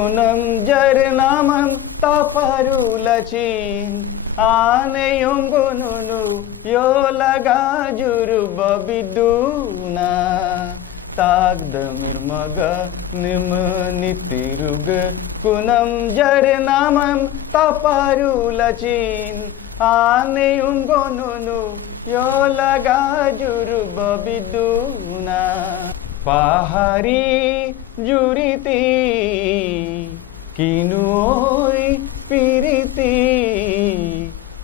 Unam jarnamam taparulachin aneyum gununu yolaga juruba biduna tagdamir maga nimnitiruga kunam jarnamam taparulachin aneyum gununu yolaga juruba biduna Pahari juriti kinoi piriti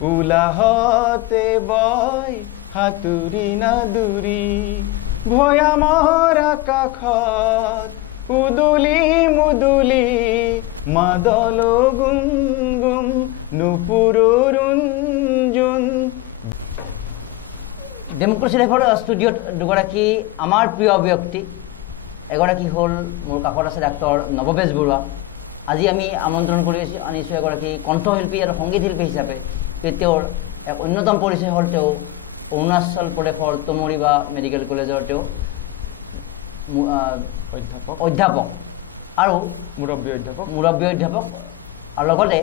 ulahate boy haturi naduri bhoya mora kakhat uduli muduli madalo gum gum nupururunjun democracy লাইফৰ ষ্টুডিঅ'ত দুগৰাকী আমাৰ প্ৰিয় ব্যক্তি এগৰাকী হ'ল মোৰ কাষত আছে ডাক্তৰ নৱবেশ বৰুৱা আজি আমি আমন্ত্ৰণ কৰি আনিছোঁ এগৰাকী কণ্ঠশিল্পী আৰু সংগীত শিল্পী হিচাপে তেওঁৰ এক অন্যতম পৰিচয় হ'ল তেওঁ অৰুণাচল প্ৰদেশৰ তমৰিবা মেডিকেল কলেজৰ তেওঁ অধ্যাপক আৰু মুৰব্বী অধ্যাপক আৰু লগতে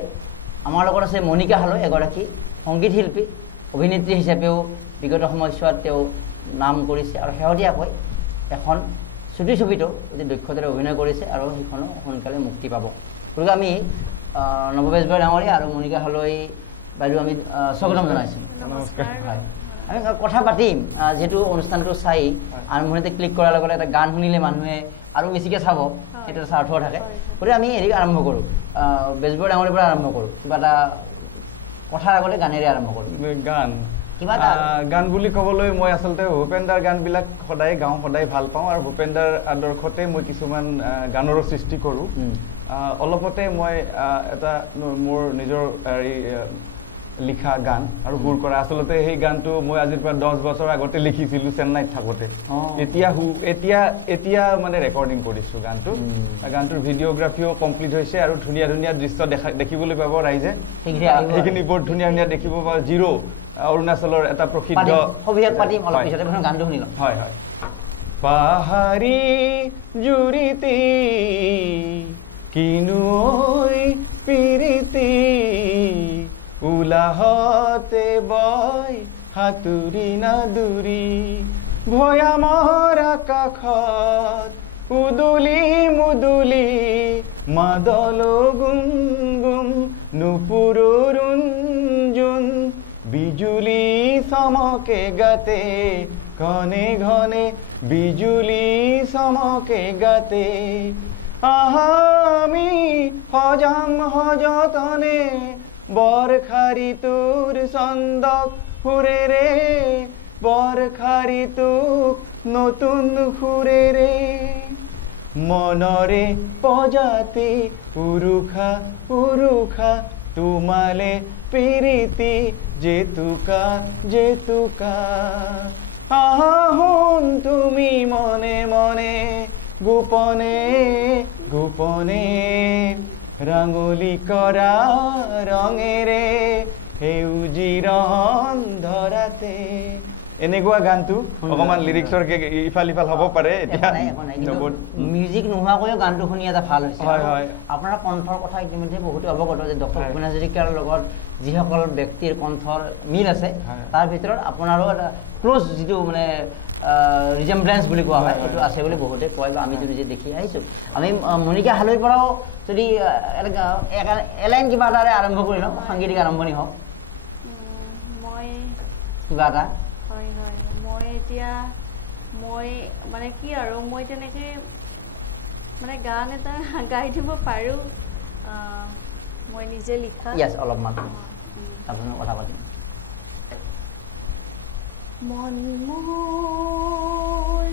আমাৰ লগত আছে মনিকা হালৈ এগৰাকী সংগীত শিল্পী অভিনেত্ৰী হিচাপেও বিগত সময়ছোৱাত তেওঁ নাম কৰিছে আৰু শেহতীয়াকৈ এখন ছবিতো অতি দক্ষতাৰে অভিনয় কৰিছে আৰু সেইখনো সোনকালে মুক্তি পাব গতিকে আমি নৱবেশ বৰুৱা ডাঙৰীয়া আৰু মনিকা হালৈ বাইদেউ আমি স্বাগতম জনাইছোঁ নমস্কাৰ আমি কথা পাতিম যেহেতু অনুষ্ঠানটো চাই আৰম্ভণিতে ক্লিক কৰাৰ লগতে এটা গান শুনিলে মানুহে আৰু বেছিকৈ চাব সেইটো এটা স্বাৰ্থ থাকে গতিকে আমি হেৰি আৰম্ভ কৰোঁ বেশ বৰুৱা ডাঙৰীয়াৰ পৰা আৰম্ভ কৰোঁ কিবা এটা কথাৰ আগতে গানেৰে আৰম্ভ কৰোঁ গান বুলি ক'বলৈ মই আচলতে ভূপেন্দাৰ গানবিলাক সদায় গাওঁ সদায় ভাল পাওঁ আৰু ভূপেন্দাৰ আদৰ্শতে মই কিছুমান গানৰো সৃষ্টি কৰোঁ অলপতে মই এটা মোৰ নিজৰ লিখা গান আৰু সুৰ কৰা আচলতে সেই গানটো মই আজিৰ পৰা 10 বছৰ আগতে লিখিছিলোঁ চেন্নাইত থাকোঁতে এতিয়া মানে ৰেকৰ্ডিং কৰিছোঁ গানটোৰ ভিডিঅ'গ্ৰাফিও কমপ্লিট হৈছে আৰু ধুনীয়া ধুনীয়া দৃশ্য দেখিবলৈ পাব ৰাইজে সেইখিনি বৰ ধুনীয়া ধুনীয়া দেখিব পাব জিৰো অৰুণাচলৰ এটা প্ৰসিদ্ধ গানটো শুনি লওঁ হয় হয় পাহাৰী জুৰিতি কিনুই পিৰিতি উলাহতে বয় হাতুৰি নাদুৰি ভয়া মৰা কাষত উদুলি মুদুলি মাদল গুম গুম নুপুৰুৰুঞ্জুন বিজুলি চমকে গাতে ঘনে ঘনে বিজুলি চমকে গাতে আমি সজাম সযতনে বৰখাৰী তোৰ চন্দক সুৰেৰে বৰখাৰী তোক নতুন সুৰেৰে মনৰে পজাতি উৰুখা উৰুখা তোমালে পিৰিতি জেতুকা জেতুকা আহোন তুমি মনে মনে গোপনে গোপনে ৰাঙলী কৰা ৰঙেৰে সেউজীৰ ধৰাতে এনেকুৱা গানটো অকমান লিৰিক্সৰ ইফাল ইফাল হ'ব পাৰে এতিয়া মিউজিক নোহোৱাকৈও গানটো শুনি এটা ভাল হৈছে আপোনাৰ কণ্ঠৰ কথা ইতিমধ্যে বহুতো অৱগত যে ডক্টৰ ভূপেন হাজৰিকাৰ লগত যিসকল ব্যক্তিৰ কণ্ঠৰ মিল আছে তাৰ ভিতৰত আপোনাৰো এটা ক্ল'জ যিটো মানে ৰিজেম্বলেঞ্চ বুলি কোৱা হয় সেইটো আছে বুলি বহুতে কয় বা আমি নিজে দেখি আহিছোঁ আমি মনিকা হালৈৰ পৰাও যদি এলাইন কিবা এটাৰে আৰম্ভ কৰি লওঁ সাংগীতিক আৰম্ভণি হওক কিবা এটা হয় হয় মই এতিয়া মই মানে কি আৰু মই তেনেকৈ মানে গান এটা গাই দিব পাৰোঁ মই নিজে লিখা অলপমান আপোনাৰ কথা পাতিম মন মোৰ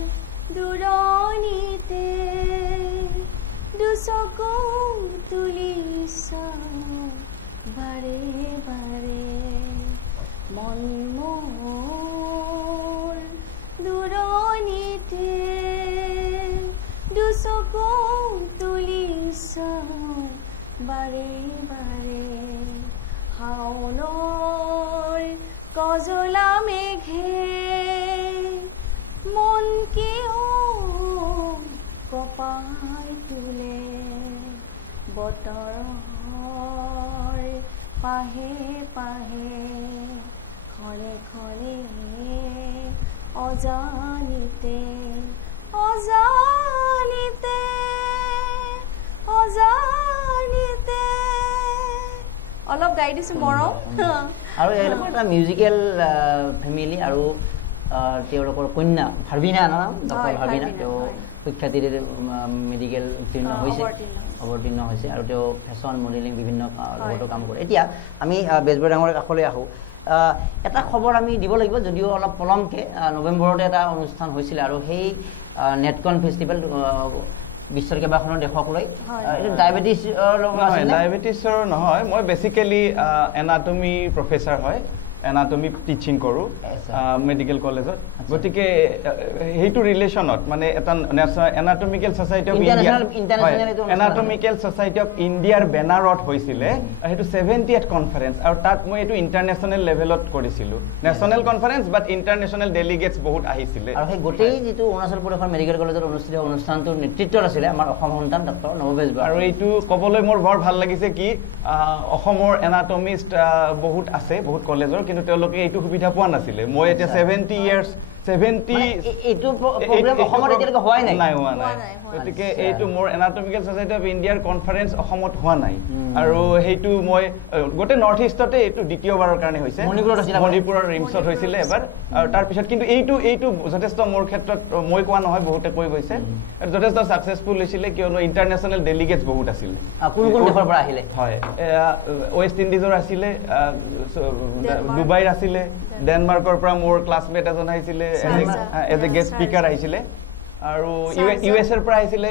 দূৰণিতে দুচকু তুলিছ বাৰে বাৰে মন মোৰ দূৰণিতে দুচকু তুলিছ বাৰে বাৰে শাওনৰ কজলা মেঘে মন কিয় কপাই তুলে বতৰৰ পাহে পাহে খৰে খৰে অজানিতে অজানিতে অজানিতে অলপ গাই দিছোঁ মৰম আৰু এওঁলোকৰ এটা মিউজিকেল ফেমিলি আৰু তেওঁলোকৰ কন্যা ভাৰ্বিনা নাম ডক্টৰ ভাৰ্বিনা তেওঁ সুখ্যাতিৰে মেডিকেল অৱতীৰ্ণ হৈছে আৰু তেওঁ ফেশ্বন মডেলিং বিভিন্ন লগতো কাম কৰে এতিয়া আমি বেজবৰুৱা ডাঙৰ কাষলৈ আহোঁ এটা খবৰ আমি দিব লাগিব যদিও অলপ পলমকৈ নৱেম্বৰতে এটা অনুষ্ঠান হৈছিলে আৰু সেই নেটকন ফেষ্টিভেল বিশ্বৰ কেইবাখনৰ দেশক লৈ ডায়েবেটিছৰ নহয় মই বেচিকেলি এনাটমি প্ৰফেচাৰ হয় এনাটমি টিচিং কৰোঁ মেডিকেল কলেজত গতিকে সেইটো ৰিলেশ্যনত মানে এটা anatomical society of India anatomical society of ইণ্ডিয়াৰ বেনাৰত হৈছিলে সেইটো 70th কনফাৰেঞ্চ আৰু তাত মই এইটো ইণ্টাৰনেশ্যনেল লেভেলত কৰিছিলোঁ নেশ্যনেল কনফাৰেঞ্চ বাট ইণ্টাৰনেশ্যনেল ডেলিগেটছ বহুত আহিছিলে আৰু সেই গোটেই যিটো অৰুণাচল প্ৰদেশৰ মেডিকেল কলেজত অনুষ্ঠিত অনুষ্ঠানটোৰ নেতৃত্বত আছিলে আমাৰ অসম সন্তান ডক্টৰ নৱবেশ বৰা আৰু এইটো ক'বলৈ মোৰ বৰ ভাল লাগিছে কি অসমৰ এনাটমিষ্ট বহুত আছে বহুত কলেজৰ কিন্তু তেওঁলোকে এইটো সুবিধা পোৱা নাছিলে মই এতিয়া 70 ইয়াৰ্ছ 70 এইটো প্ৰগ্ৰাম অসমত এতিয়ালৈকে হোৱাই নাই গতিকে এইটো মোৰ এনাটমিকেল ছ'চাইটি অফ ইণ্ডিয়াৰ কনফাৰেঞ্চ অসমত হোৱা নাই আৰু সেইটো মই গোটেই নৰ্থ ইষ্টতে এইটো দ্বিতীয়বাৰৰ কাৰণে হৈছে মণিপুৰৰ ৰিমছত হৈছিলে এবাৰ আৰু তাৰপিছত কিন্তু এইটো যথেষ্ট মোৰ ক্ষেত্ৰত মই কোৱা নহয় বহুতে কৈ গৈছে যথেষ্ট ছাকচেছফুল হৈছিলে কিয়নো ইণ্টাৰনেশ্যনেল ডেলিগেটছ বহুত আছিলে কোন কোন দেশৰ পৰা আহিলে হয় ৱেষ্ট ইণ্ডিজৰ আছিলে ডুবাইৰ আছিলে ডেনমাৰ্কৰ পৰা মোৰ ক্লাছমেট এজন আহিছিলে এজ এ গেষ্ট স্পীকাৰ আহিছিলে আৰু ইউ এছ এৰ পৰা আহিছিলে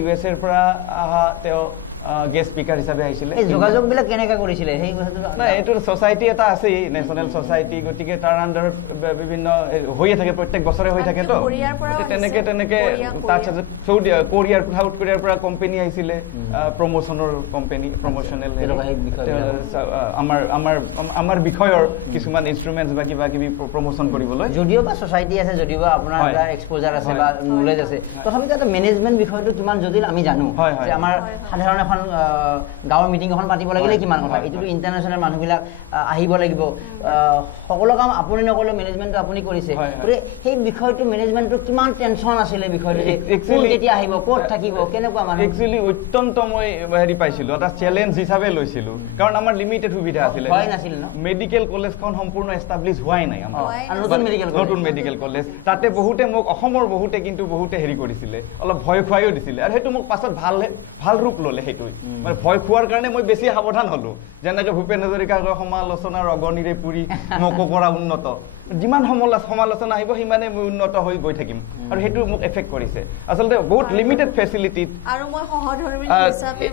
ইউ এছ এৰ পৰা অহা তেওঁ গেষ্ট স্পীকাৰ হিচাপে আহিছিলে যোগাযোগবিলাক কেনেকৈ কৰিছিলে সেই কথাটো নাই এইটো ছ'চাইটি এটা আছেই নেশ্যনেল ছ'চাইটি গতিকে তাৰ আণ্ডাৰত বিভিন্ন হৈয়ে থাকে প্ৰত্যেক বছৰে হৈ থাকেতো তেনেকে তাত কোৰিয়াৰ সাউথ কোৰিয়াৰ পৰা কোম্পানী আহিছিলে প্ৰমোচনৰ কোম্পানী প্ৰমোচনেল আমাৰ বিষয়ৰ কিছুমান ইনষ্ট্ৰুমেণ্টছ বা কিবা কিবি প্ৰমোচন কৰিবলৈ যদিও বা ছ'চাইটি আছে যদিও বা আপোনাৰ এটা এক্সপ'জাৰ আছে বা নলেজ আছে তথাপিতো এটা মেনেজমেণ্ট বিষয়টো কিমান জটিল আমি জানো যে আমাৰ সাধাৰণ এখন গাঁৱৰ মিটিং এখন পাতিব লাগিলে কিমান কথা এইটোতো ইণ্টাৰনেশ্যনেল মানুহবিলাক আহিব লাগিব সকলো কাম আপুনি নকৰিলেও মেনেজমেণ্টটো আপুনি কৰিছে গতিকে সেই বিষয়টো মেনেজমেণ্টটো কিমান টেনশ্যন আছিলে বিষয়টো কেতিয়া আহিব ক'ত থাকিব কেনেকুৱা মানুহ একচুৱেলি অত্যন্ত মই হেৰি পাইছিলোঁ এটা চেলেঞ্জ হিচাপে লৈছিলোঁ কাৰণ আমাৰ লিমিটেড সুবিধা আছিলে মেডিকেল কলেজখন সম্পূৰ্ণ এষ্টাব্লিছ হোৱাই নাই আমাৰ নতুন মেডিকেল কলেজ তাতে বহুতে মোক অসমৰ বহুতে কিন্তু বহুতে হেৰি কৰিছিলে অলপ ভয় খুৱাইও দিছিলে আৰু সেইটো মোক পাছত ভাল ৰূপ ল'লে সেইটো মানে ভয় খোৱাৰ কাৰণে মই বেছি সাৱধান হলো যেনেকে ভূপেন হাজৰিকাৰ সমালোচনাৰ অগণিৰে পুৰি মোক কৰা উন্নত যিমান সমালোচনা আহিব সিমানে মই উন্নত হৈ গৈ থাকিম আৰু সেইটো মোক এফেক্ট কৰিছে আচলতে বহুত লিমিটেড ফেচিলিটিত আৰু মই সহধৰ্মী হিচাপে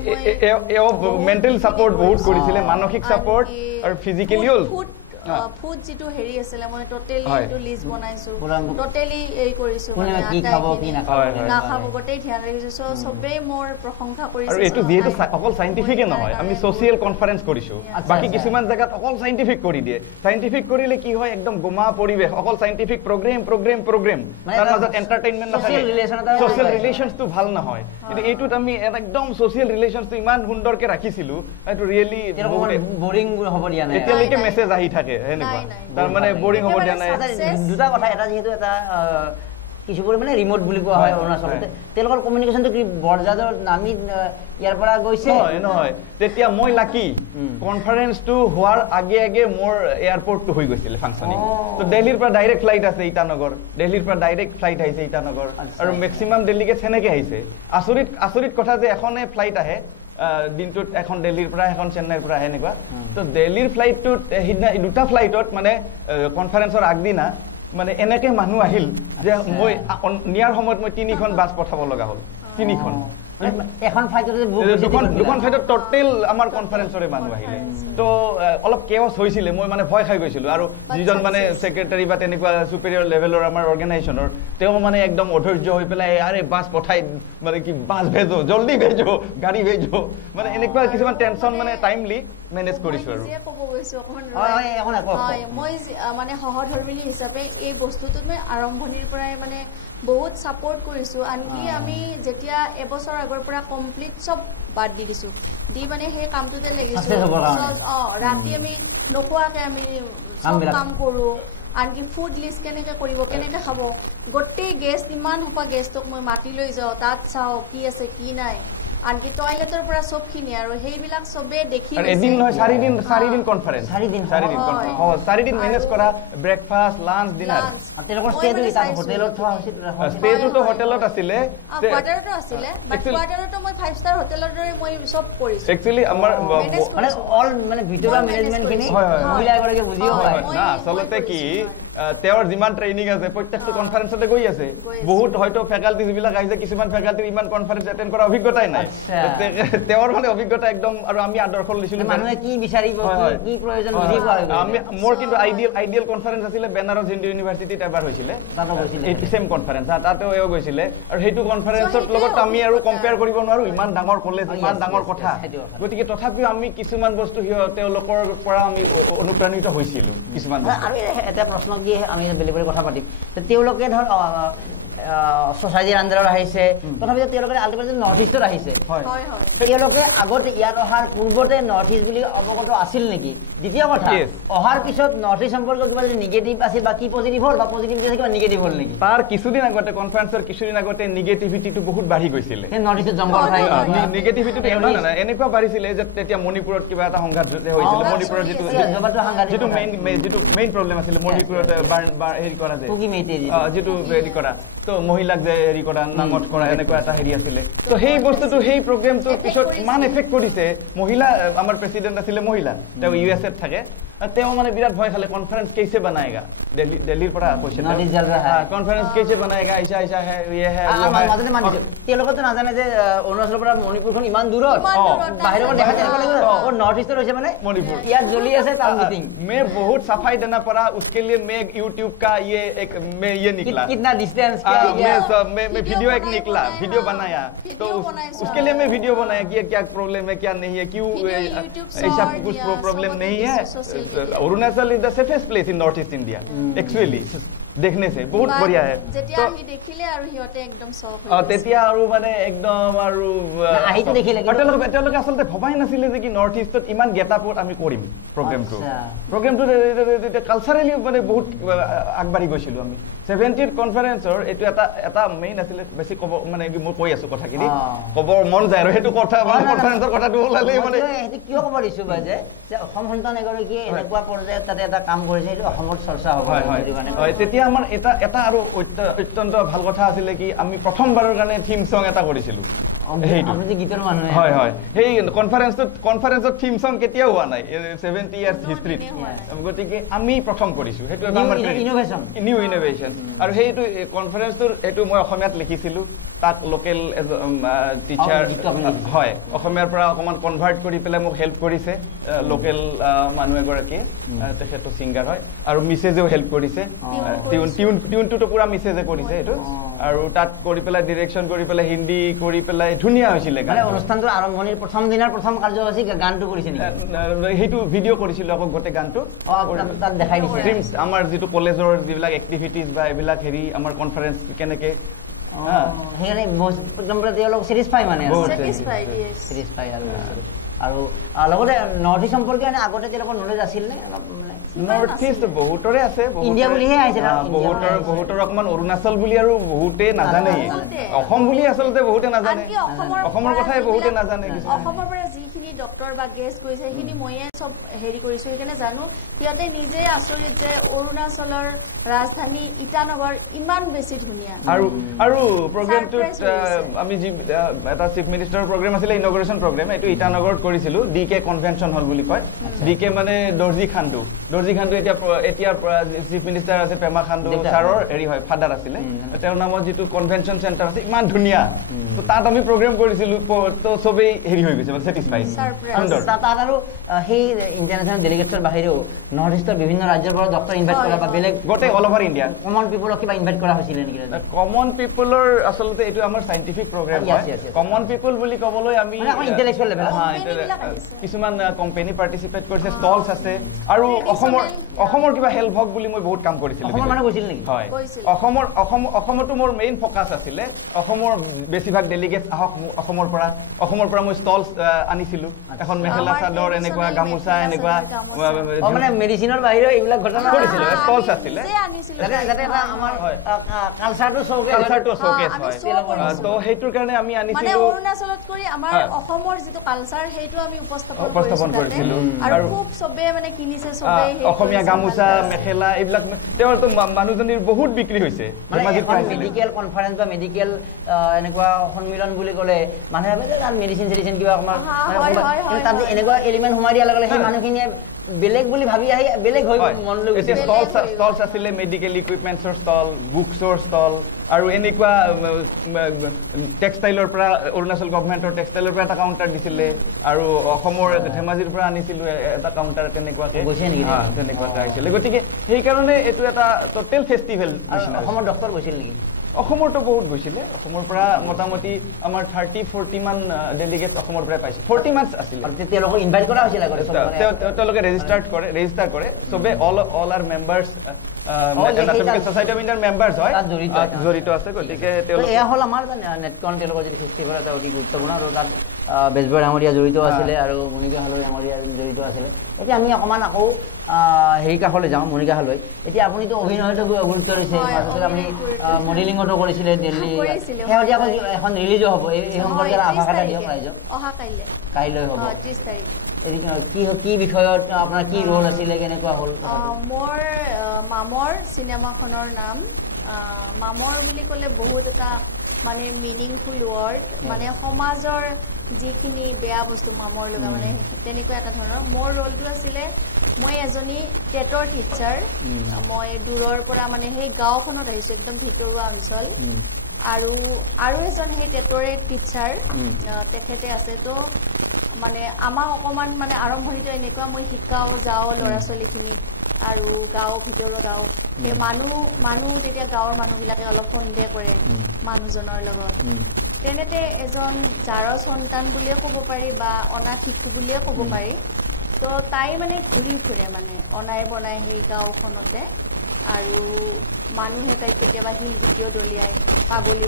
মই মেণ্টেল ছাপোৰ্ট বহুত কৰিছিলে মানসিক ছাপোৰ্ট আৰু ফিজিকেলিও ফুড যিটো হেৰি আছিলে মই টোটেলি এইটো লিষ্ট বনাইছো টোটেলি এই কৰিছো নাখাব গোটেই ধ্যান ৰাখিছো চবেই মোৰ প্ৰশংসা কৰিছে আৰু এইটো যিহেতু অকল চাইণ্টিফিকে নহয় আমি ছ'চিয়েল কনফাৰেঞ্চ কৰিছো বাকী কিছুমান জেগাত অকল চাইণ্টিফিক কৰি দিয়ে চাইণ্টিফিক কৰিলে কি হয় একদম গোমা পৰিৱেশ অকল চাইণ্টিফিক প্ৰগ্ৰেম তাৰ মাজত এণ্টাৰটেইনমেণ্ট নাথাকে ছ'চিয়েল ৰিলেশ্যনছটো ভাল নহয় কিন্তু এইটোত আমি একদম ছ'চিয়েল ৰিলেশ্যনছটো ইমান সুন্দৰকে ৰাখিছিলো এইটো ৰিয়েলি বৰিং হ'ব দিয়া নাই এতিয়ালৈকে মেছেজ আহি থাকে তাৰ মানে বৰিং হ'ব দিয়া নাই দুটা কথা এটা যিহেতু এটা কিছুবোৰ মানে ৰিমোট বুলি কোৱা হয় অৰুণাচলতে তেওঁলোকৰ কমিউনিকেশ্যনটো কি বৰজাদৰ নামি ইয়াৰ পৰা গৈছে নহয় তেতিয়া মই লাকি কনফাৰেঞ্চটো হোৱাৰ আগে মোৰ এয়াৰপৰ্টটো হৈ গৈছিলে ফাংচনিং তো দিল্লীৰ পৰা ডাইৰেক্ট ফ্লাইট আছে ইটানগৰ দিল্লীৰ পৰা ডাইৰেক্ট ফ্লাইট আহিছে ইটানগৰ আৰু মেক্সিমাম ডেলিগেটছ সেনেকে আহিছে আচৰিত কথা যে এখনে ফ্লাইট আহে দিনটোত এখন দিল্লীৰ পৰা এখন চেন্নাইৰ পৰা আহে এনেকুৱা তো দিল্লীৰ ফ্লাইটটোত সিদিনা দুটা ফ্লাইটত মানে কনফাৰেঞ্চৰ আগদিনা মানে এনেকে মানুহ আহিল যে মই নিয়াৰ সময়ত মই 3খন বাছ পঠাব লগা হ'ল 3খন এখন ফ্লাইটতে দুখন ফ্লাইটত টোটেল আমাৰ কনফাৰেঞ্চৰে মানুহ আহিলে তো অলপ কেওছ হৈছিলে মই মানে ভয় খাই গৈছিলোঁ আৰু যিজন মানে ছেক্ৰেটাৰী বা তেনেকুৱা ছুপেৰিয়ৰ লেভেলৰ আমাৰ অৰ্গেনাইজেশ্যনৰ তেওঁ মানে একদম অধৈৰ্য হৈ পেলাই আৰে বাছ পঠাই মানে কি বাছ ভেজো জল্দি ভেজো গাড়ী ভেজো মানে এনেকুৱা কিছুমান টেনশ্যন মানে টাইমলি মেনেজ কৰিছোঁ আৰু মই মানে সহধৰ্মিনী হিচাপে এই বস্তুটোত মই আৰম্ভণিৰ পৰাই মানে বহুত ছাপোৰ্ট কৰিছোঁ আনকি আমি যেতিয়া এবছৰ আগৰ পৰা কমপ্লিট চব বাদ দি দিছো দি মানে সেই কামটোতে লাগিছো ৰাতি আমি নোখোৱাকে আমি চব কাম কৰো আনকি ফুড লিষ্ট কেনেকে কৰিব কেনেকে খাব গোটেই গেষ্ট ইমান হোপা গেষ্টক মই মাতি লৈ যাওঁ তাত চাওঁ কি আছে কি নাই আনকি টয়লেটৰ পৰা সবখিনি আৰু সেইবিলাক সবে দেখি এদিন নহয় 4 দিন কনফাৰেন্স 4 দিন মেনেজ কৰা ব্ৰেকফাষ্ট লাঞ্চ ডিনাৰ তেওঁলোকৰ ষ্টেটো এটা হোটেলত থোৱা হৈছিল ষ্টেটো হোটেলত আছিলে কোৱাৰ্টাৰটো আছিলে বাট কোৱাৰ্টাৰটো মই 5 ষ্টাৰ হোটেলৰ দৰে মই সব কৰিছো একচুয়ালি আমাৰ মানে অল মানে ভিতৰুৱা মেনেজমেন্ট খিনি মহিলা এগৰাকী বুজিও পায় না আচলতে কি তেওঁৰ যিমান ট্ৰেইনিং আছে প্ৰত্যেকটো কনফাৰেন্সতে গৈ আছে বহুত হয়তো ফেকাল্টি যিবিলাক আহিছে কিছুমান ফেকাল্টিৰ ইমান কনফাৰেন্স এটেন্ড কৰা অভিজ্ঞতাই নাই তেওঁৰ মানে অভিজ্ঞতা একদম আৰু আমি আদৰ্শ লৈছিলো মানুহে কি বিচাৰিব কি প্ৰয়োজন বুজি পোৱা আমি মোৰ কিন্তু আইডিয়েল কনফাৰেন্স আছিলে বেনাৰস হিন্দু ইউনিভাৰ্চিটিত এবাৰ হৈছিলে তাতো গৈছিলে এই সেম কনফাৰেন্স তাতেও এও গৈছিলে আৰু সেইটো কনফাৰেন্সৰ লগত আমি আৰু কম্পেয়াৰ কৰিব নোৱাৰো ইমান ডাঙৰ কলেজ ইমান ডাঙৰ কথা গতিকে তথাপিও আমি কিছুমান বস্তু তেওঁলোকৰ পৰা আমি অনুপ্ৰাণিত হৈছিলো কিছুমান আৰু এটা প্ৰশ্ন কি আমি বেলেগ কথা পাতিম তেওঁলোকে ধৰ সোসাইটিৰ আন্ডাৰত আহিছে তথাপিও তেওঁলোকে আল্টিমেটলি নৰ্থ ইষ্টত আহিছে তেওঁলোকে আগতে ইয়াত অহাৰ পূৰ্বতে নৰ্থ ইষ্ট বুলি অৱগত আছিল নেকি দ্বিতীয় কথা অহাৰ পিছত নৰ্থ ইষ্ট সম্পৰ্কে কিবা যদি নিগেটিভ আছিল বা কি পজিটিভ হ'ল বা পজিটিভ কিবা নিগেটিভ হ'ল নেকি তাৰ কিছুদিন আগতে কনফাৰেন্সৰ কিছুদিন আগতে নিগেটিভিটিটো বহুত বাঢ়ি গৈছিলে নৰ্থ ইষ্টত জংগল খাই নিগেটিভিটিটো এনেকুৱা বাঢ়িছিলে যে তেতিয়া মণিপুৰত কিবা এটা সংঘাত হৈছিলে মণিপুৰৰ যিটো মেইন প্ৰব্লেম আছিলে মণিপুৰত হেৰি কৰা যে যিটো হেৰি কৰা তো মহিলাক যে হেৰি কৰা নামত কৰা এনেকুৱা এটা হেৰি আছিলে তো সেই বস্তুটো সেই প্ৰগ্ৰেমটোৰ পিছত ইমান এফেক্ট কৰিছে মহিলা আমাৰ প্ৰেচিডেণ্ট আছিলে মহিলা তেওঁ ইউএছএত থাকে তেওঁ মানে বিৰাট ভয় খালে কনফাৰেন্স কেইছে বনাएगा দিল্লীৰ পৰা কৈছে কনফাৰেন্স কেইছে বনাएगा ऐसा ऐसा है ये है মাজতে মানিছো তেওঁলোকেতো নাজানে যে অৰুণাচলৰ পৰা মণিপুৰখন ইমান দূৰত বাহিৰৰ পৰা দেখা যায় ও নৰ্থ ইষ্টৰ হৈছে মানে मणिपुर ইয়াত জ্বলি আছে তাৰ মিটিং मैं बहुत सफाई देना पड़ा उसके लिए मैं YouTube का ये निकला कितना डिस्टेंस मैं वीडियो एक निकला वीडियो बनाया तो उसके लिए मैं वीडियो बनाया कि क्या प्रॉब्लम है क्या नहीं है क्यों ऐसा कुछ प्रॉब्लम नहीं है Arunachal is the safest place in north east India actually देखने से बहुत बढ़िया है যেতিয়া হি দেখিলে আৰু হিয়তে একদম সফ তেতিয়া আৰু মানে একদম আৰু আহিতে দেখিলে তেওঁলোকে আচলতে ভবাই নাছিলে যে কি নৰ্থ ইষ্টত ইমান গেটাপত আমি কৰিম প্ৰগ্ৰামটো কালচাৰেলি মানে বহুত আগবাঢ়ি গৈছিলো আমি 70th কনফাৰেন্সৰ এইটো এটা মেইন আছিলে বেছি কব মানে মই কৈ আছো কথাখিনি কব মন যায় আৰু সেইটো কথা কনফাৰেন্সৰ কথাটো ওলালে মানে সেইটো কিয় কব দিছো যে অসম সন্তান এগৰাকী এনেকুৱা পৰ্যায়ত তাতে এটা কাম কৰিছে সেইটো অসমত চৰ্চা হ'ব হয় তেতিয়া আমাৰ এটা আৰু অত্যন্ত ভাল কথা আছিলে কি আমি প্ৰথমবাৰৰ কাৰণে থিম সং এটা কৰিছিলো গীতৰ মানুহ হয় হয় সেই কনফাৰেন্সত থিম সং কেতিয়াও হোৱা নাই 70 ইয়াৰ্ছ হিষ্ট্ৰীত গতিকে আমি প্ৰথম কৰিছো সেইটো এটা আমাৰ নিউ ইনোভেশন আৰু সেইটো কনফাৰেন্সটোৰ এইটো মই অসমীয়াত লিখিছিলো তাক লোকেল টিচাৰ হয় অসমীয়াৰ পৰা অকমান কনভাৰ্ট কৰি পেলাই মোক হেল্প কৰিছে লোকেল মানুহ এগৰাকী তেখেতো সিংগাৰ হয় আৰু মিছেজেও হেল্প কৰিছে টিউনটো পুৰা মিছেজে কৰিছে এইটো আৰু তাত কৰি পেলাই ডিৰেকশ্যন কৰি পেলাই হিন্দী কৰি পেলাই ধুনীয়া হৈছিলে অনুষ্ঠানটোৰ আৰম্ভণিৰ প্ৰথম দিনৰ প্ৰথম কাৰ্যসূচী গানটো কৰিছে সেইটো ভিডিঅ' কৰিছিলো আকৌ গোটেই গানটো তাত দেখাই দিছে আমাৰ যিটো কলেজৰ যিবিলাক এক্টিভিটিজ বা এইবিলাক হেৰি আমাৰ কনফাৰেন্স কেনেকে তেওঁলোক চেটিছফাই মানে আৰু লগতে নৰ্থ ইষ্ট সম্পৰ্কে আগতে তেওঁলোকৰ নলেজ আছিল নে নৰ্থ ইষ্ট বহুতৰে আছে ইণ্ডিয়া বুলিহে আহিছে বহুতৰ অকমান অৰুণাচল বুলি আৰু বহুতে নাজানে অসম বুলি আচলতে বহুতে নাজানে অসমৰ কথাই বহুতে নাজানে অসমৰ পৰা যিখিনি ডক্টৰ বা গেষ্ট গৈছে সেইখিনি ময়ে চব হেৰি কৰিছো সেইকাৰণে জানো সিহঁতে নিজে আচৰিত যে অৰুণাচলৰ ৰাজধানী ইটানগৰ ইমান বেছি ধুনীয়া আৰু প্ৰগ্ৰেমটোত আমি যি এটা চিফ মিনিষ্টাৰৰ প্ৰগ্ৰেম আছিলে ইনগ্ৰেশ্যন প্ৰগ্ৰেম এইটো ইটানগৰত কৰিছিলো ডিকে কনভেনশ্যন হল বুলি কয় ডিকে মানে দৰ্জি খাণ্ডু এতিয়া চিফ মিনিষ্টাৰ আছে পেমা খাণ্ডু ছাৰৰ হেৰি হয় ফাদাৰ আছিলে তেওঁৰ নামত যিটো কনভেনশ্যন চেণ্টাৰ আছে ইমান ধুনীয়া তাত আমি প্ৰগ্ৰেম কৰিছিলো তো চবেই হেৰি হৈ গৈছে ছেটিছফাইড তাত আৰু সেই ইণ্টাৰনেশ্যনেল ডেলিগেটছৰ বাহিৰেও নৰ্থ ইষ্টৰ বিভিন্ন ৰাজ্যৰ পৰা ডক্টৰ ইনভাইট কৰা বা বেলেগ গোটেই অল অভাৰ ইণ্ডিয়া কমন পিপলক কিবা ইনভাইট কৰা হৈছিলে নেকি কমন পিপল পিপলৰ আচলতে এইটো আমাৰ সাইন্টিফিক প্ৰগ্ৰাম হয় কমন পিপল বুলি ক'বলৈ আমি ইন্টেলেকচুৱেল লেভেল কিছুমান কোম্পানী পাৰ্টিচিপেট কৰিছে ষ্টলছ আছে আৰু অসমৰ কিবা হেল্প হক বুলি মই বহুত কাম কৰিছিলো অসমৰ মানুহ গৈছিল নেকি হয় অসমতো মোৰ মেইন ফকাস আছিলে অসমৰ বেছিভাগ ডেলিগেটছ অসমৰ পৰা মই ষ্টলছ আনিছিলো এখন মেখেলা চাদৰ এনেকুৱা গামোচা এনেকুৱা মানে মেডিচিনৰ বাহিৰে এইবিলাক ঘটনা কৰিছিল ষ্টলছ আছিলে যাতে আমাৰ কালচাৰটো শোকেছ হয় তো হেইটোৰ কাৰণে আমি আনিছিলো মানে অৰুণাচলত কৰি আমাৰ অসমৰ যেটো কালচাৰ হেইটো আমি উপস্থাপন কৰিছিলো আৰু খুব সবে মানে কিনিছে সবে অসমীয়া গামোচা মেখেলা এইবিলাক তেওঁৰতো মানুহজনীৰ বহুত বিক্ৰী হৈছে মেডিকেল কনফাৰেন্স বা মেডিকেল এনেকুৱা সন্মিলন বুলি ক'লে মানুহে ভাবে যে মেডিচিন কিবা আমাৰ তাত এনেকুৱা এলিমেন্ট সোমাই দিয়া লগে সেই মানুহখিনিয়ে বেলেগ বুলি ভাবি আহি বেলেগ হৈ মন লৈ গৈছে ষ্টলছ আছিলে মেডিকেল ইকুইপমেন্টছৰ ষ্টল বুকছৰ ষ্টল আৰু এনেকুৱা টেক্সটাইলৰ পৰা অৰুণাচল গভৰ্ণমেণ্টৰ টেক্সটাইলৰ পৰা এটা কাউণ্টাৰ দিছিলে আৰু অসমৰ ধেমাজিৰ পৰা আনিছিলো এটা কাউণ্টাৰ তেনেকুৱাকে আহিছিলে গতিকে সেইকাৰণে এইটো এটা টোটেল ফেষ্টিভেল অসমৰ ডক্টৰ গৈছিল নেকি অসমৰতো বহুত গৈছিলে অসমৰ পৰা মোটামুটি আমাৰ 30-40 মান ডেলিগেটছ অসমৰ পৰা পাইছে 40 মান আছিল তেওঁলোকক ইনভাইট কৰা হৈছিল তেওঁলোকে ৰেজিষ্টাৰ কৰে সবে all R members national society of ইণ্ডিয়াৰ মেম্বাৰ্ছ হয় জড়িত আছে গতিকে এয়া হ'ল আমাৰ নেটকন তেওঁলোকৰ যদি ফেষ্টিভেল এটা অতি গুৰুত্বপূৰ্ণ আৰু তাত বেজবৰুৱা ডাঙৰীয়া জড়িত আছিলে আৰু মণিকা হালৈ ডাঙৰীয়া জড়িত আছিলে এতিয়া আমি অকণমান আকৌ হেৰি কাষলৈ যাওঁ মণিকা হালৈ এতিয়া আপুনিতো অভিনয়তো গুৰুত্ব দিছে আপুনি মডেলিঙতো কৰিছিলে দিল্লী শেহতীয়াকৈ এখন ৰিলিজো হ'ব এই সম্পৰ্কে আভাস এটা দিয়ক ৰাইজক কাইলৈ হ'ব 30 তাৰিখ কি বিষয়ত আপোনাৰ কি ৰোল আছিলে কেনেকুৱা হ'ল মোৰ মামৰ চিনেমাখনৰ নাম মামৰ বুলি ক'লে বহুত এটা মানে মিনিংফুল ৱৰ্ড মানে সমাজৰ যিখিনি বেয়া বস্তু মামৰ লগা মানে তেনেকুৱা এটা ধৰণৰ মোৰ ৰোলটো আছিলে মই এজনী টেটৰ টিচাৰ মই দূৰৰ পৰা মানে সেই গাঁওখনত আহিছো একদম ভিতৰুৱা অঞ্চল আৰু এজন সেই টেটৰে টিচাৰ তেখেতে আছে তো মানে আমাক অকমান মানে আৰম্ভণিতে এনেকুৱা মই শিকাও যাওঁ ল'ৰা ছোৱালীখিনিক আৰু গাঁও ভিতৰৰ গাঁও সেই মানুহ তেতিয়া গাঁৱৰ মানুহবিলাকে অলপ সন্দেহ কৰে মানুহজনৰ লগত তেনেতে এজন জাৰৰ সন্তান বুলিয়ে ক'ব পাৰি বা অনাথ শিশু বুলিয়ে ক'ব পাৰি তো তাই মানে ঘূৰি ফুৰে মানে অনাই বনাই সেই গাঁওখনতে আৰু মানুহে তাইক কেতিয়াবা শিলগুটিও দলিয়াই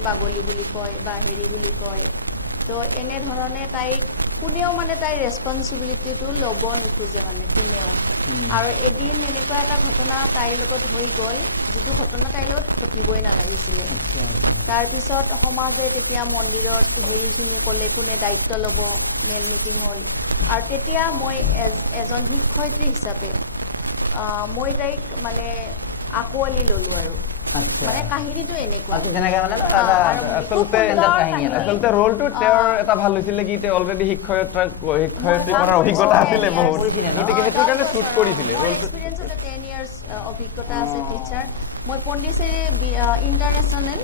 পাগলী বুলি কয় বা হেৰি বুলি কয় তো এনেধৰণে তাইক কোনেও মানে তাইৰ ৰেছপনচিবিলিটিটো ল'ব নোখোজে মানে কোনেও আৰু এদিন এনেকুৱা এটা ঘটনা তাইৰ লগত হৈ গ'ল যিটো ঘটনা তাইৰ লগত ঘটিবই নালাগিছিলে তাৰপিছত সমাজে তেতিয়া মন্দিৰত হেৰিখিনি ক'লে কোনে দায়িত্ব ল'ব মেল মিটিং হ'ল আৰু তেতিয়া মই এজন শিক্ষয়িত্ৰী হিচাপে মই তাইক মানে আকোৱালি ল'লো আৰু মানে কাহিনীটো এনেকুৱা আচলতে ৰোলটো তেওঁৰ এটা ভাল হৈছিলে কি তেওঁ অলৰেডি শিক্ষয়িত্ৰী কৰাৰ অভিজ্ঞতা আছিলে বহুত গতিকে সেইটো কাৰণে শ্বুট কৰিছিলে এক্সপিৰিয়েঞ্চ 10 ইয়াৰ্ছ অভিজ্ঞতা আছে টিচাৰ মই পণ্ডিচেৰী ইণ্টাৰনেশ্যনেল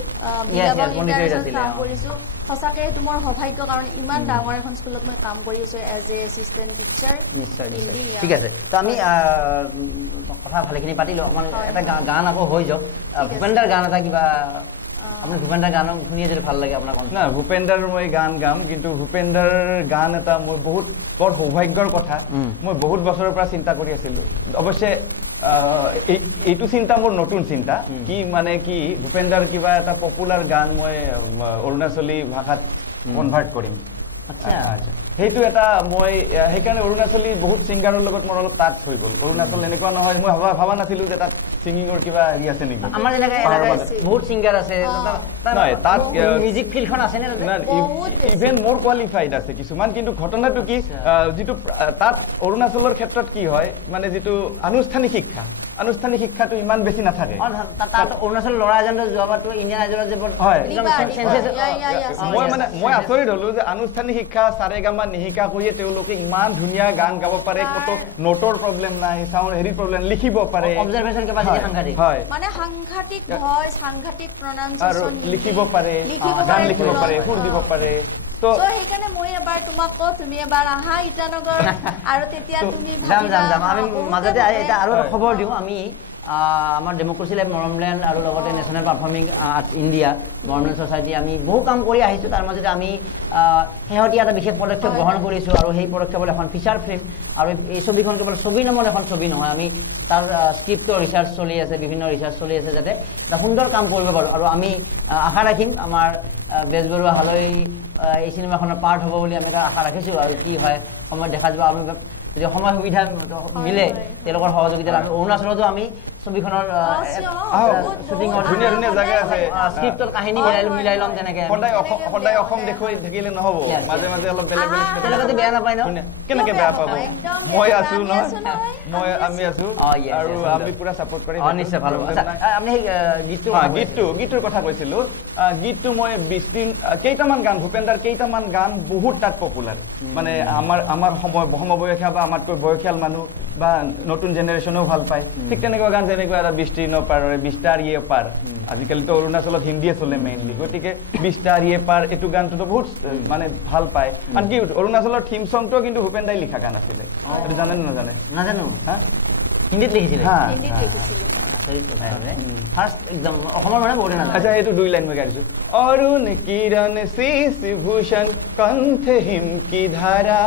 কাম কৰিছোঁ সঁচাকৈ সেইটো মোৰ সৌভাগ্য কাৰণ ইমান ডাঙৰ এখন স্কুলত মই কাম কৰি আছোঁ এজ এ এছিষ্টেণ্ট টিচাৰ ঠিক আছে তো আমি কথা ভালেখিনি পাতিলোঁ অকণমান এটা গান আকৌ হৈ যাওক ভূপেন্দাৰ গান এটা কিবা আপুনি ভূপেন্দাৰ গান শুনিয়ে যদি ভাল লাগে আপোনাৰ না ভূপেন্দাৰ মই গান গাম কিন্তু ভূপেন্দাৰ গান এটা মোৰ বহুত বৰ সৌভাগ্যৰ কথা মই বহুত বছৰৰ পৰা চিন্তা কৰি আছিলোঁ অৱশ্যে এইটো চিন্তা মোৰ নতুন চিন্তা কি মানে কি ভূপেন্দাৰ কিবা এটা পপুলাৰ গান মই অৰুণাচলী ভাষাত কনভাৰ্ট কৰিম সেইটো এটা মই সেইকাৰণে অৰুণাচলী বহুত ছিংগাৰৰ লগত মোৰ অলপ টাচ হৈ গ'ল অৰুণাচল এনেকুৱা নহয় মই ভাবা নাছিলোঁ যে তাত ছিংগিঙৰ কিবা হেৰি আছে নেকি আমাৰ বহুত ছিংগাৰ আছে তাত মিউজিক ফিল্ডখন আছে নে ইভেন মোৰ কোৱালিফাইড আছে কিছুমান কিন্তু ঘটনাটো কি যিটো তাত অৰুণাচলৰ ক্ষেত্ৰত কি হয় মানে যিটো আনুষ্ঠানিক শিক্ষাটো ইমান বেছি নাথাকে তাত অৰুণাচলৰ ল'ৰা এজন যোৱাবাৰটো ইণ্ডিয়ান আইডলত যে মই আচৰিত হলো যে আনুষ্ঠানিক শিক্ষা সাৰেগামা নিশিকা কৰিয়ে তেওঁলোকে ইমান ধুনীয়া গান গাব পাৰে কত নোটৰ প্ৰব্লেম নাই চাউণ্ড হেৰি প্ৰব্লেম লিখিব পাৰে অবজাৰভেশ্যন কেপাচিটি সাংঘাতিক হয় মানে সাংঘাতিক ভয়েস সাংঘাতিক প্ৰনাউন্সিয়েচন লিখিব পাৰে গান লিখিব পাৰে সুৰ দিব পাৰে তো সেইকাৰণে মই এবাৰ তোমাক কওঁ তুমি এবাৰ আহা ইটানগৰ আৰু তেতিয়া তুমি যাম আমি মাজতে এটা আৰু খবৰ দিওঁ আমি আমাৰ ডেম'ক্ৰেচি লাইভ মৰমলেণ্ড আৰু লগতে national performing arts India Moromland society আমি বহু কাম কৰি আহিছোঁ তাৰ মাজতে আমি শেহতীয়া এটা বিশেষ পদক্ষেপ গ্ৰহণ কৰিছোঁ আৰু সেই পদক্ষেপ হ'ল এখন ফিচাৰ ফিল্ম আৰু এই ছবিখন কেৱল ছবি নামৰ এখন ছবি নহয় আমি তাৰ স্ক্ৰিপ্টৰ ৰিচাৰ্চ চলি আছে বিভিন্ন ৰিচাৰ্চ চলি আছে যাতে এটা সুন্দৰ কাম কৰিব পাৰোঁ আৰু আমি আশা ৰাখিম আমাৰ বেজবৰুৱা হালৈ এই চিনেমাখনৰ পাৰ্ট হ'ব বুলি আমি আশা ৰাখিছোঁ আৰু কি হয় সময়ত দেখা যাব আমি যদি সময় সুবিধা মিলে তেওঁলোকৰ সহযোগিতাত আমি অৰুণাচলতো আমি ছবিখনৰ শ্বুটিঙৰ ধুনীয়া ধুনীয়া জেগা আছে স্ক্ৰিপ্টৰ কাহিনী মিলাই ল'ম তেনেকে সদায় অসম দেখুৱাই থাকিলে নহ'ব মাজে মাজে অলপ বেলেগ তেওঁলোকে বেয়া নাপায় ন কেনেকে বেয়া পাব মই আছো নহয় আমি আছো আৰু আমি পুৰা ছাপোৰ্ট কৰি নিশ্চয় ভাল আপুনি গীতটোৰ কথা কৈছিলো গীতটো মই 20 দিন কেইটামান গান ভূপেন্দাৰ কেইটামান গান বহুত তাত পপুলাৰ মানে আমাৰ সমবয়সীয়া বা আমাতকৈ বয়সীয়াল মানুহ বা নতুন জেনেৰেশ্যনেও ভাল পায় ঠিক তেনেকুৱা গান যেনেকুৱা এটা 20 দিনৰ পাৰ 20টাৰ ইয়ে পাৰ আজিকালিতো অৰুণাচলত হিন্দীয়ে চলে মেইনলি গতিকে 20টাৰ ইয়ে পাৰ এইটো গানটোতো বহুত মানে ভাল পায় আনকি অৰুণাচলৰ থিম চংটো কিন্তু ভূপেন্দাই লিখা গান আছিলে এইটো জানে নাজানে নাজানো হিন্দীত লিখিছিলে ফাৰ্ষ্ট একদম অসমৰ মানে বহুতে নাজানে আচ্ছা এইটো 2 লাইন মই গাইছো অৰুণ কিৰণ শীষ ভূষণ কণ্ঠে হিম কি ধাৰা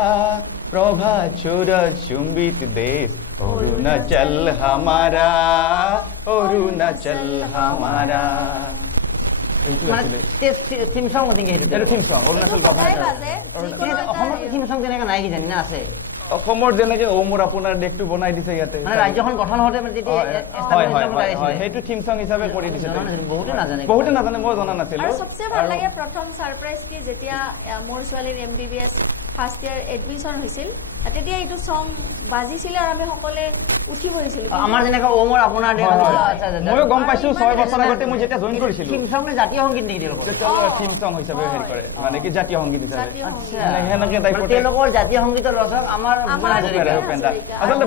प्रभा सूरज चुंबित देश अरुणाचल हमारा अरुणाचल हमारा থিম সং থিম সং অৰুণাচল অসমৰ থিম সং তেনেকে নাই কি জানি না আছে অসমৰ যেনেকে ও মোৰ আপোনাৰ দেশটো বনাই দিছে ইয়াতে মানে ৰাজ্যখন গঠন হওঁতে সেইটো থিম সং হিচাপে কৰি দিছে বহুতে নাজানে মই জনা নাছিলো আৰু সবচেয়ে ভাল লাগে প্ৰথম সাৰপ্ৰাইজ কি যেতিয়া মোৰ ছোৱালীৰ MBBS ফাৰ্ষ্ট ইয়াৰ এডমিশন হৈছিল তেতিয়া এইটো সং বাজিছিলে আৰু আমি সকলে উঠি বহিছিলো আমাৰ যেনেকৈ ও মোৰ আপোনাৰ মই গম পাইছো 6 বছৰ আগতে মই যেতিয়া জইন কৰিছিলো থিম সং জাতীয় সংগীত নেকি থিম সং হিচাপে হেৰি কৰে মানে কি জাতীয় সংগীত হিচাপে হেনেকে টাইপৰ তেওঁলোকৰ জাতীয় সংগীতৰ ৰচক আমাৰ আচলতে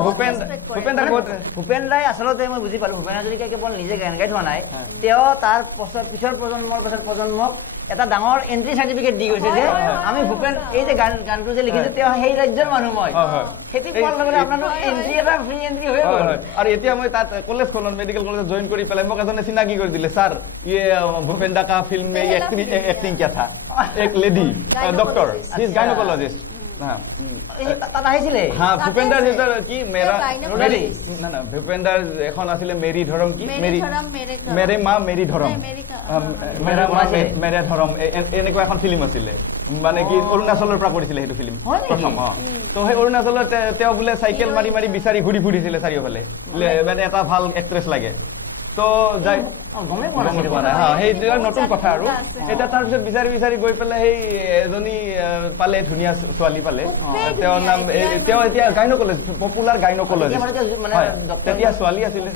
ভূপেন্দাই আচলতে মই বুজি পালো ভূপেন হাজৰিকাই কেৱল নিজে গান গাই থোৱা নাই তেওঁ তাৰ পিছৰ প্ৰজন্মক এটা ডাঙৰ এন্ট্ৰি চাৰ্টিফিকেট দি গৈছে যে আমি ভূপেন এই যে গানটো যে লিখিছে তেওঁ সেই ৰাজ্যৰ মানুহ মই সেইটো কোৱাৰ লগে লগে আপোনাৰ এন্ট্ৰি এটা ফ্ৰী এন্ট্ৰি হৈ গ'ল আৰু এতিয়া মই তাত কলেজখনত মেডিকেল কলেজত জইন কৰি পেলাই মোক এজনে চিনাকি কৰি দিলে ছাৰ ইয়ে ভূপেন দা কা ফিল্ম में एक्टिंग क्या था एक lady doctor she is gynaecologist তাত আহিছিলে ভূপেন্দাৰ কি ভূপেন্দাৰ এখন আছিলে মেৰী ধৰম কি মেৰে মা মেৰী ধৰম মেৰা মা মেৰে ধৰম এনেকুৱা এখন ফিল্ম আছিলে মানে কি অৰুণাচলৰ পৰা কৰিছিলে সেইটো ফিল্ম প্ৰথম তো সেই অৰুণাচলত তেওঁ বোলে চাইকেল মাৰি মাৰি বিচাৰি ঘূৰি ফুৰিছিলে চাৰিওফালে মানে এটা ভাল এক্ট্ৰেছ লাগে তো যাই সেই নতুন কথা আৰু এটা তাৰপিছত বিচাৰি বিচাৰি গৈ পেলাই সেই এজনী পালে ধুনীয়া ছোৱালী পালে তেওঁৰ নাম তেওঁ এতিয়া গাইনকলজিষ্ট পপুলাৰ গাইনকলজিষ্ট তেতিয়া ছোৱালী আছিলে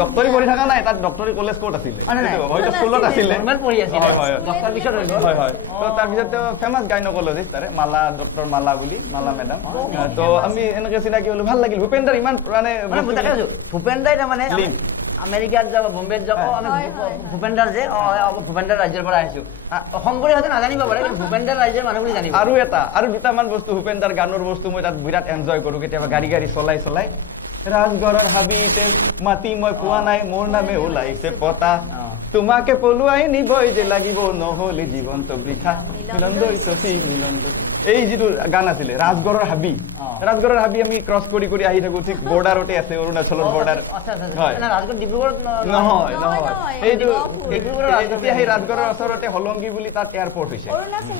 ডক্টৰী পঢ়ি থকা নাই তাত ডক্টৰী কলেজ ক'ত আছিলে হয়তো স্কুলত আছিলে হয় তো তাৰপিছত তেওঁ ফেমাছ গাইনকলজিষ্ট তাৰে মালা ডক্টৰ মালা বুলি মালা মেডাম তো আমি এনেকে চিনাকি হলো ভাল লাগিল ভূপেন্দাৰ ইমান মানে ভূপেন্দাই তাৰমানে আমেৰিকাত যাব বম্বেত যাব আমি ভূপেন্দাৰ যে ভূপেন্দাৰ ৰাজ্যৰ পৰা আহিছো অসম বুলি হয়তো নাজানিব পাৰে কিন্তু ভূপেন্দাৰ ৰাজ্যৰ মানুহ বুলি জানিব আৰু দুটামান বস্তু ভূপেন্দাৰ গানৰ বস্তু মই তাত বিৰাট এনজয় কৰো কেতিয়াবা গাড়ী চলাই ৰাজগড়ৰ হাবিতে মাতি মই পোৱা নাই মোৰ নামে ওলাইছে পতা তোমাকে পলুৱাই নিবই যে লাগিব নহলে জীৱন্ত বৃথা এই যিটো গান আছিলে ৰাজগড়ৰ হাবি আমি ক্ৰছ কৰি কৰি আহি থাকো ঠিক বৰ্ডাৰতে আছে অৰুণাচলৰ বৰ্ডাৰ নহয় এইটো এতিয়া সেই ৰাজগড়ৰ ওচৰতে হলংগী বুলি তাত এয়াৰপৰ্ট হৈছে অৰুণাচল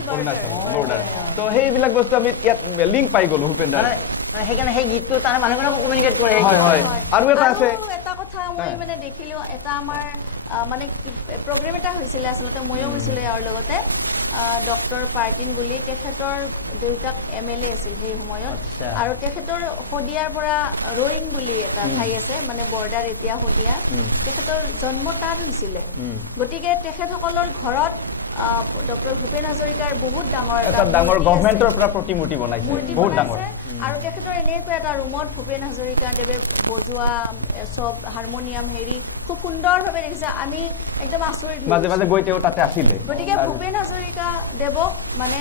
বৰ্ডাৰ তো সেইবিলাক বস্তু আমি ইয়াত লিংক পাই গলো ভূপেন্দাৰ সেইকাৰণে সেই গীতটো তাৰ মানুহবিলাকক কমিউনিকেট কৰে আৰু এটা আছে এটা কথা মই মানে দেখিলো এটা আমাৰ মানে প্ৰগ্ৰেম এটা হৈছিলে আচলতে ময়ো গৈছিলো ইয়াৰ লগতে ডক্টৰ পাৰ্টিন বুলি তেখেতৰ দেউতাক MLA আছিল সেই সময়ত আৰু তেখেতৰ শদিয়াৰ পৰা ৰয়িং বুলি এটা ঠাই আছে মানে বৰ্ডাৰ এতিয়া শদিয়া তেখেতৰ জন্ম তাত হৈছিলে গতিকে তেখেতসকলৰ ঘৰত ডক্টৰ ভূপেন হাজৰিকাৰ বহুত ডাঙৰ গভৰ্ণমেণ্টৰ পৰা প্ৰতিমূৰ্তি বনাইছে বহুত ডাঙৰ আৰু তেখেতৰ এনেকুৱা এটা ৰুমত ভূপেন হাজৰিকা দেৱে বজোৱা সব হাৰমনিয়াম হেৰি খুব সুন্দৰভাৱে দেখিছে আমি একদম আচৰিত মাজে মাজে গৈ তেওঁ তাতে আছিলে গতিকে ভূপেন হাজৰিকা দেৱক মানে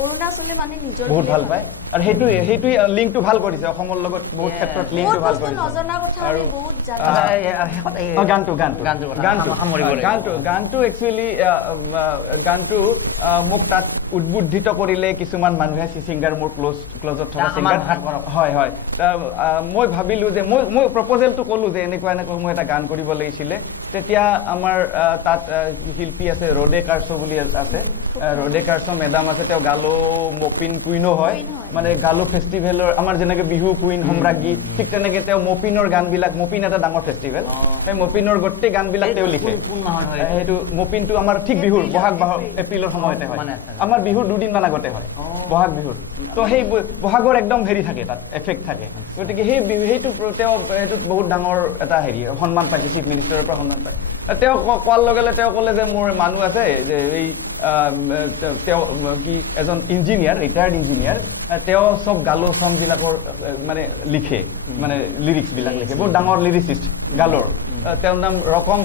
অৰুণাচলে মানে নিজৰ বহুত ভাল পায় আৰু সেইটো লিংকটো ভাল কৰিছে অসমৰ লগত বহুত ক্ষেত্ৰত লিংকটো ভাল কৰিছে নজনা কথা আমি বহুত জানো গানটো একচুৱেলি গানটো মোক তাত উদ্বুদ্ধিত কৰিলে কিছুমান মানুহে ছিংগাৰ মোৰ ক্লজত থকা ছিংগাৰ হয় হয় মই ভাবিলো যে মই প্ৰপ'জেলটো ক'লো যে এনেকুৱা মই এটা গান কৰিব লাগিছিলে তেতিয়া আমাৰ তাত শিল্পী আছে ৰডে কাৰ্ছো বুলি আছে ৰডে কাৰ্ছো মেডাম আছে তেওঁ গালো মপিন কুইনো হয় মানে গালো ফেষ্টিভেলৰ আমাৰ যেনেকে বিহু কুইন সম্ৰাজ্ঞী ঠিক তেনেকে তেওঁ মপিনৰ গানবিলাক মপিন এটা ডাঙৰ ফেষ্টিভেল সেই মপিনৰ গোটেই গানবিলাক তেওঁ লিখে সেইটো মপিনটো আমাৰ ঠিক বিহুৰ বহাগ এপ্ৰিলৰ সময়তে হয় আমাৰ বিহুৰ 2 দিনমান আগতে হয় বহাগ বিহুৰ তো সেই বহাগৰ একদম হেৰি থাকে তাত এফেক্ট থাকে গতিকে সেই সেইটো তেওঁ সেইটোত বহুত ডাঙৰ এটা হেৰি সন্মান পাইছে চিফ মিনিষ্টাৰৰ পৰা সন্মান পায় তেওঁ কোৱাৰ লগে লগে তেওঁ ক'লে যে মোৰ মানুহ আছে যে এই তেওঁ কি এজন ইঞ্জিনিয়াৰ ৰিটায়াৰ্ড ইঞ্জিনিয়াৰ তেওঁ চব গালো চংবিলাকৰ মানে লিখে মানে লিৰিক্সবিলাক লিখে বহুত ডাঙৰ লিৰিচিষ্ট গালোৰ তেওঁৰ নাম ৰকম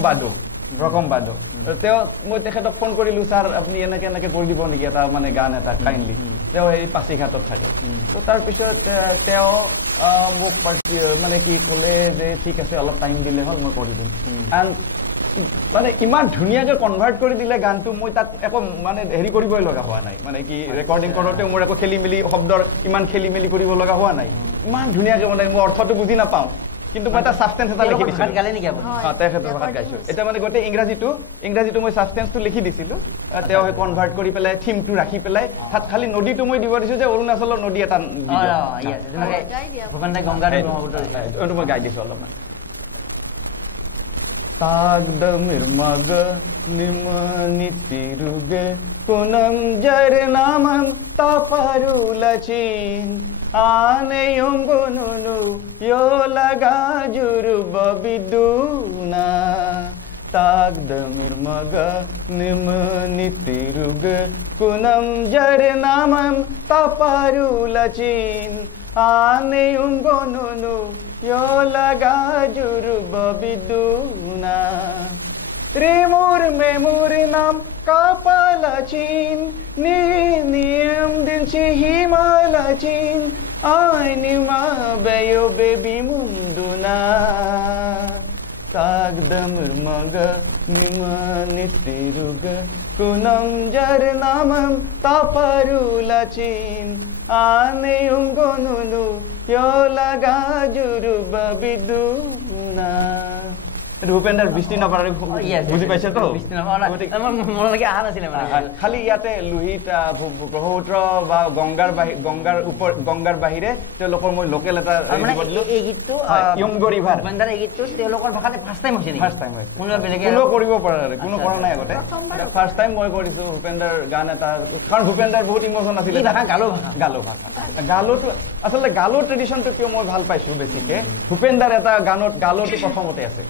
বাদু তেওঁ মই তেখেতক ফোন কৰিলো ছাৰ আপুনি এনেকে কৰি দিব নেকি এটা মানে গান এটা কাইণ্ডলি তেওঁ এই পাছিঘাটত থাকে তো তাৰপিছত তেওঁ মোক মানে কি ক'লে যে ঠিক আছে অলপ টাইম দিলে হ'ল মই কৰি দিম এণ্ড মানে ইমান ধুনীয়াকৈ কনভাৰ্ট কৰি দিলে গানটো মই তাত একো মানে হেৰি কৰিবই লগা হোৱা নাই মানে কি ৰেকৰ্ডিং কৰোঁতেও মোৰ একো খেলি মেলি শব্দৰ ইমান খেলি মেলি কৰিব লগা হোৱা নাই ইমান ধুনীয়াকৈ মানে মই অৰ্থটো বুজি নাপাওঁ কিন্তু মই এটা সাবষ্টেন্স এটা লিখি দিছিলো গালে নেকি আপুনি তেখেতৰ ভাষাত গাইছো এটা মানে গোটেই ইংৰাজীটো মই সাবষ্টেন্সটো লিখি দিছিলো তেওঁ কনভাৰ্ট কৰি পেলাই থিমটো ৰাখি পেলাই তাত খালি নদীটো মই দিব দিছো যে অৰুণাচলৰ নদী এটা মই গাই দিছো অলপমান तागदमिर मग निमनितिरुगे पुनम जर नामम तापरुलचिन आने योंगोनुनु यो लगा जुरुब बिदुना तागदमिर मग निमनितिरुगे पुनम जर नामम तापरुलचिन आने योंगोनुनु यो लगा जुरुब बिदुना त्रिमुर मेमुर नाम कापालाचीन नियम दिनची हिमालाचीन आयनिमा बेयो बेबी मुंदुना तागदमुर मग निमनितिरुग कुनम जर नामम तापरुलचीन आने उंगोनुनु यो लगा जुरुब बिदुना ভূপেন্দ্ৰ বৃষ্টি নপৰাৰ বুজি পাইছে তো খালি ইয়াতে লোহিত ব্ৰহ্মপুত্ৰ বা গংগাৰ বাহিৰে তেওঁলোকৰ মই লোকেল এটা এই গীতটো ভূপেন্দ্ৰৰ এই গীতটো তেওঁলোকৰ ভাষাতে ফাৰ্ষ্ট টাইম হৈছে কোনো কৰিব পৰা নাই কোনো কৰা নাই আগতে ফাৰ্ষ্ট টাইম মই কৰিছো ভূপেন্দ্ৰৰ গান এটা কাৰণ ভূপেন্দ্ৰৰ বহুত ইমোচন আছিলে গালো ভাষা গালোটো আচলতে গালো ট্ৰেডিশ্যনটো কিয় মই ভাল পাইছো বেছিকে ভূপেন্দ্ৰৰ এটা গানত গালোটো প্ৰথমতে আছে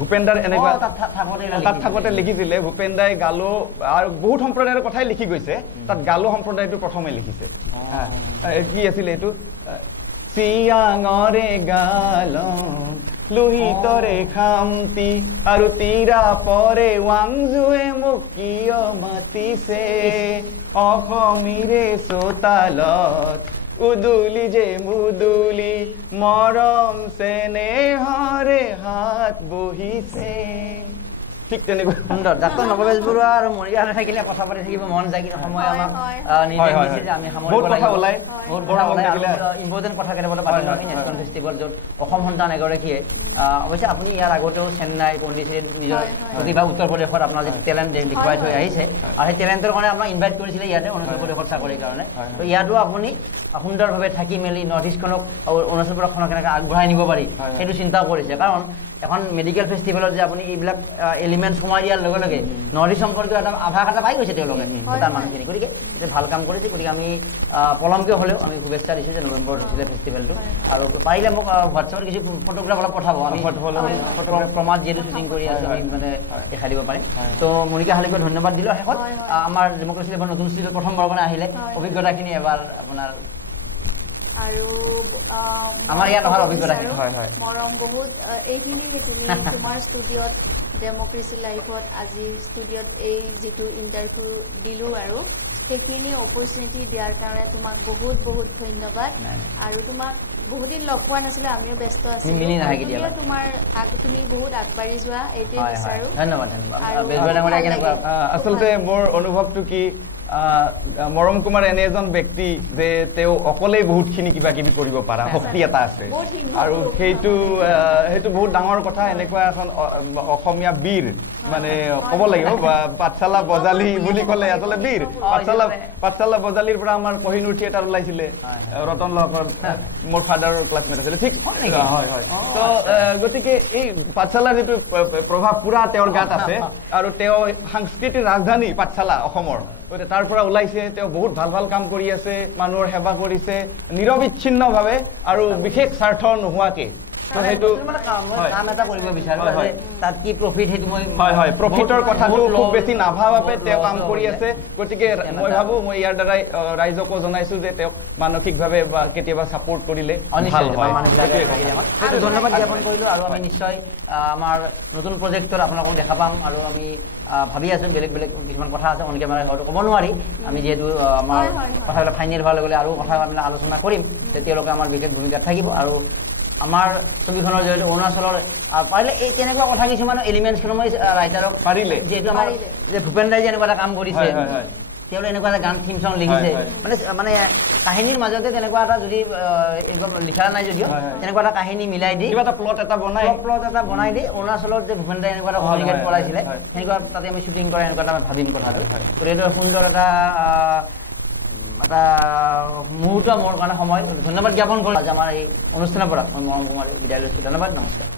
ভূপেন্দ্ৰ এনেকুৱা তাত থাকোঁতে লিখিছিলে ভূপেন্দ্ৰাই গালো আৰু বহুত সম্প্ৰদায়ৰ কথাই লিখি গৈছে তাত গালো সম্প্ৰদায়টো প্ৰথমে লিখিছে কি আছিলে এইটো চিয়াঙৰে গালং লোহিতৰে খামতি আৰু তীৰা পৰে ৱাংজুৱে মোক কিয় মাতিছে অসমীৰে চোতালত উদুলি যে মুদুলি মৰম চেনেহৰে হাত বহিছে ঠিক তেনেকৈ সুন্দৰ ডাক্তৰ নৱবেশ বৰুৱা আৰু মৰিগাঁও থাকিলে কথা পাতি থাকিব মন যায় কিন্তু সময় আমাক নিৰ্দেশ দিছে যে আমি সামৰিব লাগিব বহুত কথা ওলাই ইম্পৰ্টেণ্ট কথা কেইটামান পাতিম আমি নেশ্যনেল ফেষ্টিভেল য'ত অসম সন্তান এগৰাকীয়ে অৱশ্যে আপুনি ইয়াৰ আগতেও চেন্নাই পণ্ডিচেৰীত নিজৰ প্ৰতিভা উত্তৰ প্ৰদেশত আপোনাৰ যি টেলেণ্ট দেখুৱাই থৈ আহিছে আৰু সেই টেলেণ্টৰ কাৰণে আপোনাক ইনভাইট কৰিছিলে ইয়াতে অৰুণাচল প্ৰদেশত চাকৰিৰ কাৰণে তো ইয়াতো আপুনি সুন্দৰভাৱে থাকি মেলি নৰ্থ ইষ্টখনক অৰুণাচল প্ৰদেশখনক কেনেকৈ আগবঢ়াই নিব পাৰি সেইটো চিন্তাও কৰিছে কাৰণ এখন মেডিকেল ফেষ্টিভেলত যে আপুনি এইবিলাক এলিমেণ্ট সোমাই দিয়াৰ লগে লগে নৰ্থ ইষ্ট সম্পৰ্কীয় এটা আভাস এটা পাই গৈছে তেওঁলোকে তাৰ মানুহখিনি গতিকে এতিয়া ভাল কাম কৰিছে গতিকে আমি পলমকৈ হ'লেও আমি শুভেচ্ছা দিছোঁ যে নৱেম্বৰত হৈছিলে ফেষ্টিভেলটো আৰু পাৰিলে মোক হোৱাটছএপত কিছু ফটোগ্ৰাফ অলপ পঠাব আমি প্ৰমাদ যিহেতু শ্বুটিং কৰি আছোঁ আমি মানে দেখাই দিব পাৰিম তো মনিকা হালিকৈ ধন্যবাদ দিলোঁ শেষত আমাৰ ডেম'ক্ৰেচি লেভৰ নতুন ষ্টুডিঅ'ত প্ৰথমবাৰৰ কাৰণে আহিলে অভিজ্ঞতাখিনি এবাৰ আপোনাৰ আৰু আমাৰ ইয়াত অহাৰ অভিজ্ঞতা মৰম বহুত এইখিনি তুমি তোমাৰ ষ্টুডিঅ'ত ডেমক্ৰেচি লাইফত আজি ষ্টুডিঅ'ত এই যিটো ইণ্টাৰভিউ দিলোঁ আৰু সেইখিনি অপৰচুনিটি দিয়াৰ কাৰণে তোমাক বহুত বহুত ধন্যবাদ আৰু তোমাক বহুত দিন লগ পোৱা নাছিলে আমিও ব্যস্ত আছিলোঁ তোমাৰ তুমি বহুত আগবাঢ়ি যোৱা এইটোৱে বিচাৰোঁ ধন্যবাদ আচলতে মোৰ অনুভৱটো কি মৰম কুমাৰ এনে এজন ব্যক্তি যে তেওঁ অকলেই বহুতখিনি কিবা কিবি কৰিব পাৰা শক্তি এটা আছে আৰু সেইটো বহুত ডাঙৰ কথা এনেকুৱা এখন অসমীয়া বীৰ মানে ক'ব লাগিব পাঠশালা বজালি বুলি ক'লে আচলতে বীৰ পাঠশালা বজালিৰ পৰা আমাৰ কহিনুৰ থিয়েটাৰ ওলাইছিলে ৰতন লহকৰ মোৰ ফাদাৰৰ ক্লাছমেট আছিলে ঠিক হয় হয় তো গতিকে এই পাঠশালাৰ যিটো প্ৰভাৱ পুৰা তেওঁৰ গাত আছে আৰু তেওঁ সাংস্কৃতিক ৰাজধানী পাঠশালা অসমৰ তাৰ পৰা ওলাইছে তেওঁ বহুত ভাল ভাল কাম কৰি আছে মানুহৰ সেৱা কৰিছে নিৰবিচ্ছিন্নভাৱে আৰু বিশেষ স্বাৰ্থ নোহোৱাকে সেইটো কাম এটা কৰিব বিচাৰো তাত কি প্ৰফিট সেইটো মই হয় প্ৰফিটৰ কথাটো খুব বেছি নাভাবে তেওঁ কাম কৰি আছে গতিকে মই ভাবো মই ইয়াৰ দ্বাৰাই ৰাইজকো জনাইছো যে তেওঁ মানসিকভাৱে কেতিয়াবা ছাপোৰ্ট কৰিলে ভাল হয় ধন্যবাদ জ্ঞাপন কৰিলো আৰু আমি নিশ্চয় আমাৰ নতুন প্ৰজেক্টত আপোনালোকক দেখা পাম আৰু আমি ভাবি আছো বেলেগ বেলেগ কিছুমান কথা আছে অন কেমেৰা হয়তো ক'ব নোৱাৰি আমি যিহেতু আমাৰ কথাবিলাক ফাইনেল হোৱাৰ লগে আৰু কথা আমি আলোচনা কৰিম তেওঁলোকে আমাৰ বিশেষ ভূমিকাত থাকিব আৰু আমাৰ ছবিখনৰ জৰিয়তে অৰুণাচলৰ পাৰিলে এই তেনেকুৱা কথা কিছুমান এলিমেণ্টছখিনি মই ৰাইটাৰক পাৰিলে যিহেতু আমাৰ যে ভূপেন ৰায়ে এনেকুৱা এটা কাম কৰিছে তেওঁলোকে এনেকুৱা এটা গান থিম চং লিখিছে মানে কাহিনীৰ মাজতে তেনেকুৱা এটা যদি লিখা নাই যদিও তেনেকুৱা এটা কাহিনী মিলাই দি কিবা এটা প্লট এটা বনাই দি অৰুণাচলত যে ভূপেন ৰায়ে এনেকুৱা এটা কমিউনিকেট কৰাইছিলে সেনেকুৱা তাতে আমি শ্বুটিং কৰা এনেকুৱা এটা আমি ভাবিম কথাটো গতিকে সুন্দৰ এটা মুহূৰ্ত মোৰ কাৰণে সময় ধন্যবাদ জ্ঞাপন কৰোঁ আজি আমাৰ এই অনুষ্ঠানৰ পৰা মই মৰম কুমাৰ বিদায় লৈছোঁ ধন্যবাদ নমস্কাৰ